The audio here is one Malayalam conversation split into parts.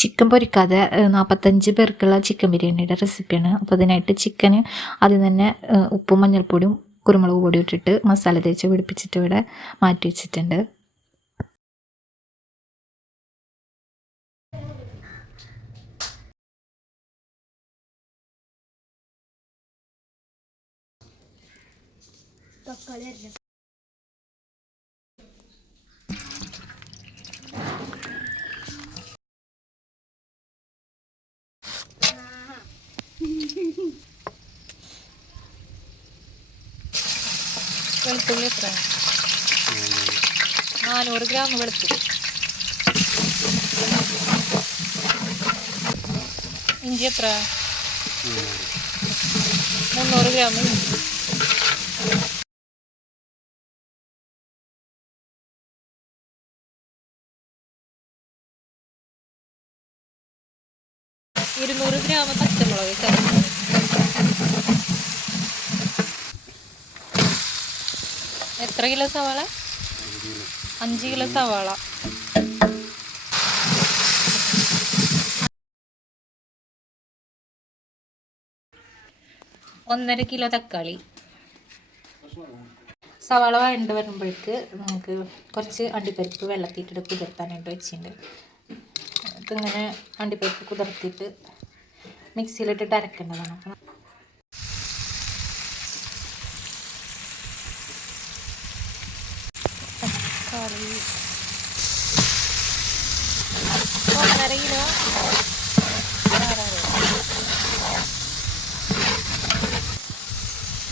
ചിക്കൻ പൊരിക്കാതെ നാൽപ്പത്തഞ്ച് പേർക്കുള്ള ചിക്കൻ ബിരിയാണിയുടെ റെസിപ്പിയാണ്. അപ്പോൾ അതിനായിട്ട് ചിക്കന് ആദ്യം തന്നെ ഉപ്പും മഞ്ഞൾപ്പൊടിയും കുരുമുളക് പൊടിയും ഇട്ടിട്ട് മസാല തേച്ച് പിടിപ്പിച്ചിട്ട് ഇവിടെ മാറ്റി വെച്ചിട്ടുണ്ട്. വെളുത്തുള്ളി എത്ര നാനൂറ് ഗ്രാം വെളുത്തുള്ളി. ഇഞ്ചി എത്ര മുന്നൂറ് ഗ്രാം ഇഞ്ചി. ഇരുന്നൂറ് ഗ്രാം പച്ചമുളക് കറി എത്ര കിലോ സവാള? അഞ്ച് കിലോ സവാള. ഒന്നര കിലോ തക്കാളി. സവാള വഴണ്ട് വരുമ്പോഴേക്ക് നമുക്ക് കുറച്ച് അണ്ടിപ്പരിപ്പ് വെള്ളത്തിയിട്ടിട്ട് കുതിർത്താനായിട്ട് വെച്ചിട്ടുണ്ട്. ഇതിങ്ങനെ അണ്ടിപ്പരിപ്പ് കുതിർത്തിയിട്ട് മിക്സിയിലിട്ടിട്ട് അരക്കേണ്ടതാണ് അപ്പം തക്കാളി കിലോ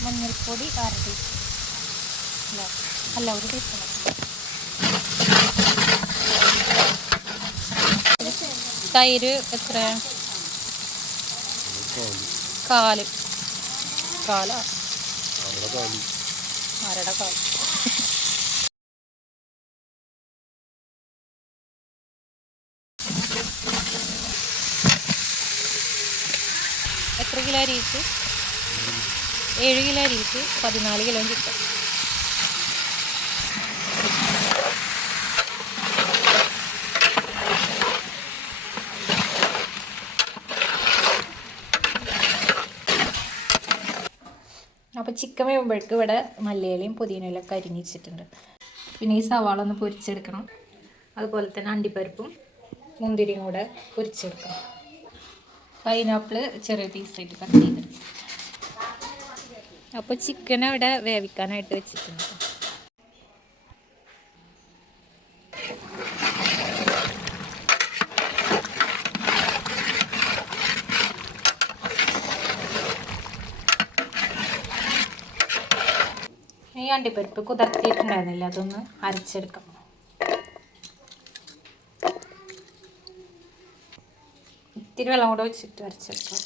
മഞ്ഞൾപ്പൊടി അര ടീസ്പൂൺ അല്ല ഒരു ടീസ്പൂൺ തൈര് എത്ര കാൽ. കാലാ? അരട കാൽ എത്ര കിലോ അരിയിട്ട് ഏഴ് കിലോ അരിയിട്ട് പതിനാല് കിലോ കിട്ടും അപ്പോൾ ചിക്കൻ വേകുമ്പോഴേക്ക് ഇവിടെ മല്ലിയിലയും പുതിനയിലും ഒക്കെ അരിഞ്ഞ് വെച്ചിട്ടുണ്ട് പിന്നെ ഈ സവാള ഒന്ന് പൊരിച്ചെടുക്കണം. അതുപോലെ തന്നെ അണ്ടിപ്പരിപ്പും മുന്തിരിയും കൂടെ പൊരിച്ചെടുക്കണം. പൈനാപ്പിൾ ചെറിയ പീസായിട്ട് കട്ട് ചെയ്ത് അപ്പോൾ ചിക്കൻ അവിടെ വേവിക്കാനായിട്ട് വെച്ചിട്ടുണ്ട്. ഈ അണ്ടിപ്പരിപ്പ് കുതിർത്തിയിട്ടുണ്ടായിരുന്നില്ല? അതൊന്ന് അരച്ചെടുക്കാം. ഇത്തിരി വെള്ളം കൂടെ വെച്ചിട്ട് അരച്ചെടുക്കാം.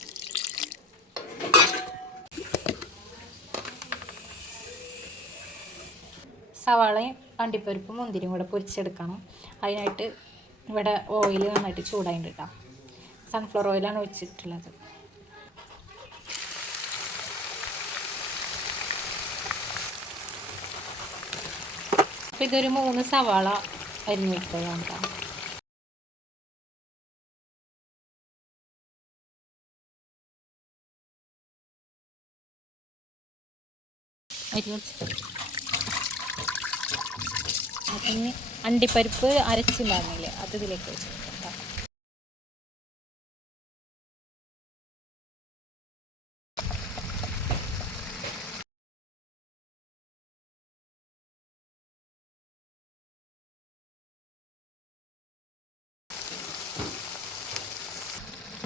സവാളയും അണ്ടിപ്പരിപ്പും മുന്തിരിയും കൂടെ പൊരിച്ചെടുക്കണം. അതിനായിട്ട് ഇവിടെ ഓയിൽ നന്നായിട്ട് ചൂടായിട്ട് ഇട്ടാം സൺഫ്ലവർ ഓയിലാണ് ഒഴിച്ചിട്ടുള്ളത്. അപ്പോൾ ഇതൊരു മൂന്ന് സവാള അരിഞ്ഞ് വെക്കുകയാണ് കേട്ടോ. അരി അപ്പം അണ്ടിപ്പരിപ്പ് അരച്ചിട്ടുണ്ടായിരുന്നില്ലേ അത് ഇതിലേക്ക് വെച്ച്.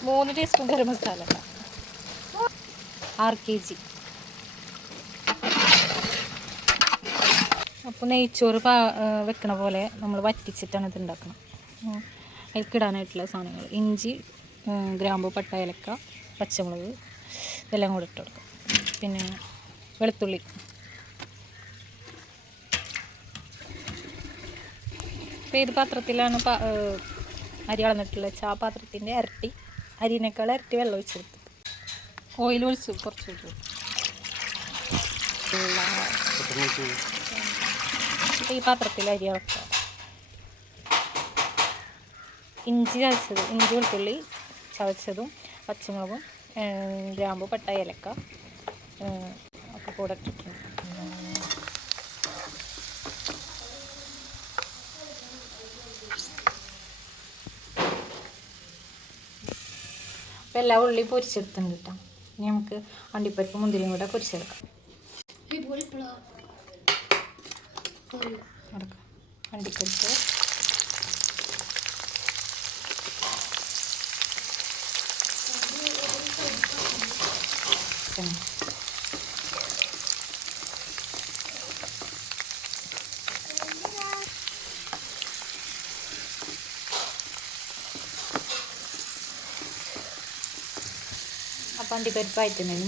മൂന്ന് ടീസ്പൂൺ ഗരം മസാല. ആറ് കെ ജി. അപ്പോൾ നെയ്ച്ചോറ് പാ വെക്കണ പോലെ നമ്മൾ വറ്റിച്ചിട്ടാണ് ഇത് ഉണ്ടാക്കണം അതിൽക്കിടാനായിട്ടുള്ള സാധനങ്ങൾ ഇഞ്ചി ഗ്രാമ്പു പട്ട ഇലക്ക പച്ചമുളക് ഇതെല്ലാം കൂടെ ഇട്ട് കൊടുക്കാം. പിന്നെ വെളുത്തുള്ളി. അപ്പോൾ ഏത് പാത്രത്തിലാണ് അരി അളന്നിട്ടുള്ളത് വെച്ചാൽ ആ പാത്രത്തിന്റെ ഇരട്ടി അരിനേക്കാൾ ഇരട്ടി വെള്ളം ഒഴിച്ചെടുത്തു ഓയിൽ ഒഴിച്ചു കുറച്ച് ഒഴിച്ചു ഈ പാത്രത്തിൽ അരി വെക്കുക. ഇഞ്ചി ചതച്ചത് ഇഞ്ചി വെളുത്തുള്ളി ചതച്ചതും പച്ചമുളകും ഗ്രാമ്പു പട്ട ഇലക്ക ഒക്കെ കൂടെ ഇട്ടിട്ടുണ്ട്. അപ്പോൾ എല്ലാ ഉള്ളി പൊരിച്ചെടുത്തിട്ടുണ്ട് കേട്ടോ. ഇനി നമുക്ക് അണ്ടിപ്പരിപ്പ് മുന്തിരിയും കൂടെ പൊരിച്ചെടുക്കാം. അണ്ടിപ്പരിപ്പ് അപ്പം അണ്ടിപ്പരിപ്പ് അയറ്റുന്നതിന്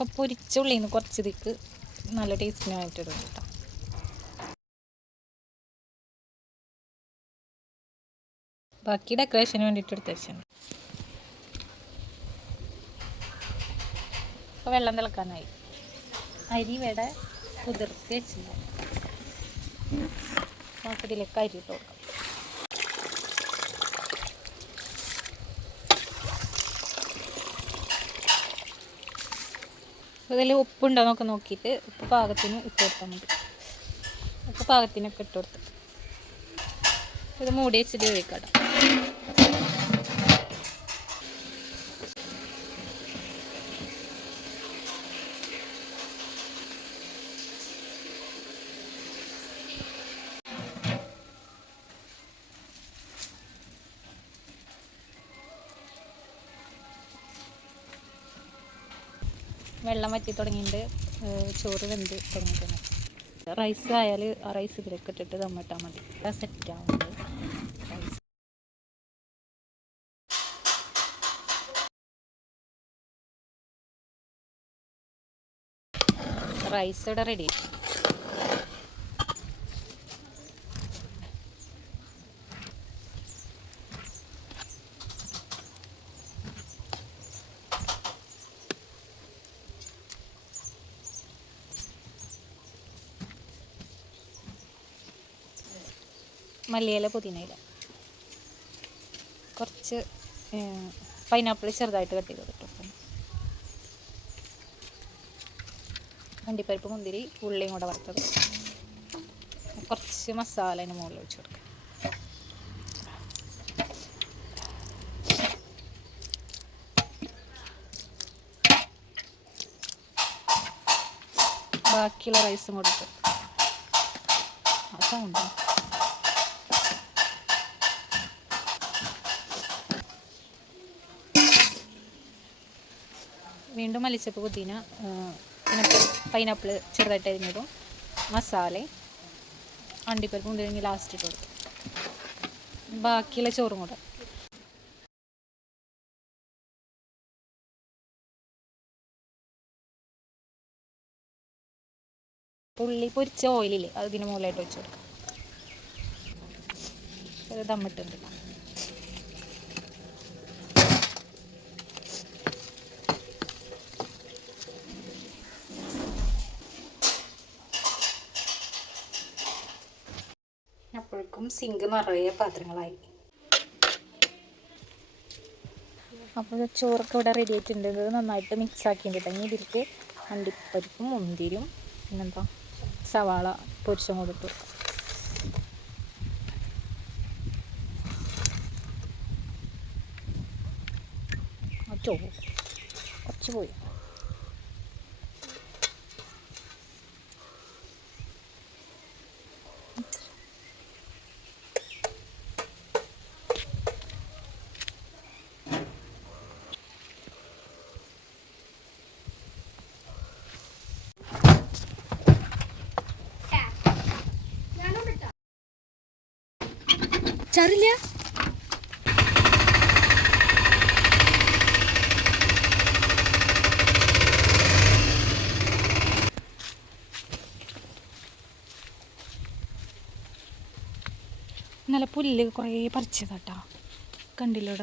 അപ്പോൾ പൊരിച്ച ഉള്ളിൽ നിന്ന് കുറച്ച് ഇതിക്ക് നല്ല ടേസ്റ്റിനായിട്ട് ഇടും കേട്ടോ ബാക്കി ഡെക്കറേഷന് വേണ്ടിയിട്ട് എടുത്ത് വെച്ചാണ്. അപ്പോൾ വെള്ളം തിളക്കാനായി. അരി ഇവിടെ കുതിർത്ത് വെച്ചില്ല നമുക്കിതിലേക്ക് അരി ഇട്ട് കൊടുക്കാം. ഇതിൽ ഉപ്പുണ്ടോ എന്നൊക്കെ നോക്കിയിട്ട് ഉപ്പ് പാകത്തിന് ഇട്ട് കൊടുത്താൽ മതി. ഉപ്പ് പാകത്തിനൊക്കെ ഇട്ട് കൊടുത്ത്. ഇത് മൂടി വെച്ചിട്ട് ഒഴിക്കാട്ടോ വെള്ളം വറ്റി തുടങ്ങിയിട്ടുണ്ട്. ചോറ് വെന്ത് തുടങ്ങിയിട്ടുണ്ട്. റൈസ് ആയാൽ ആ റൈസ് ഇതിലേക്ക് ഇട്ടിട്ട് തമ്മിട്ടാൽ മതി. സെറ്റ് ആവുന്നത് റൈസ് ഇവിടെ റെഡി മല്ലിയില പുതിനയില. കുറച്ച് പൈനാപ്പിൾ ചെറുതായിട്ട് കട്ട് ചെയ്ത് കിട്ടും അണ്ടിപ്പരിപ്പ് മുന്തിരി ഉള്ളിയും കൂടെ വറുത്തത് കുറച്ച് മസാല അതിന് മുകളിൽ ഒഴിച്ചു കൊടുക്കാം. ബാക്കിയുള്ള റൈസും കൊടുക്കും. ആ വീണ്ടും മല്ലിച്ചപ്പ് പുതിന പിന്നെ പൈനാപ്പിൾ ചെറുതായിട്ട് അരിഞ്ഞതും മസാല അണ്ടിപ്പരിപ്പ് മുന്തിരി ലാസ്റ്റ് ഇട്ട് കൊടുക്കും. ബാക്കിയുള്ള ചോറും കൂടെ. ഉള്ളി പൊരിച്ച ഓയിലില്ലേ അത് ഇതിന് മുകളിലായിട്ട് വെച്ച് കൊടുക്കാം. ദമ്മിട്ടുണ്ട് സിങ്ക് നിറയെ പാത്രങ്ങളായി. അപ്പോൾ ചോറൊക്കെ ഇവിടെ റെഡി ആയിട്ടുണ്ട്. ഇത് നന്നായിട്ട് മിക്സ് ആക്കി ഇനി ഇതിലേക്ക് അണ്ടിപ്പരിപ്പും മുന്തിരിയും പിന്നെന്താ? സവാള പൊരിച്ചും കൊടുത്തു ചോറ് കുറച്ച് പോയി. ഉഷാറില്ല നല്ല പുല്ല് കുറേ പറിച്ചതാട്ടോ.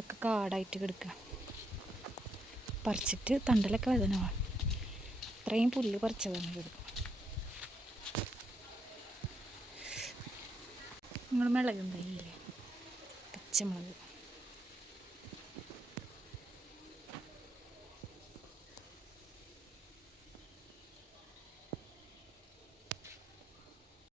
ഒക്കെ കാടായിട്ട് കിടക്കുക പറിച്ചിട്ട് തണ്ടലൊക്കെ വേദന ഇത്രയും പുല്ല് പറിച്ചതാണ് കിടക്കുക നിങ്ങൾ മിളകുണ്ടായില്ലേ പച്ചമുളക്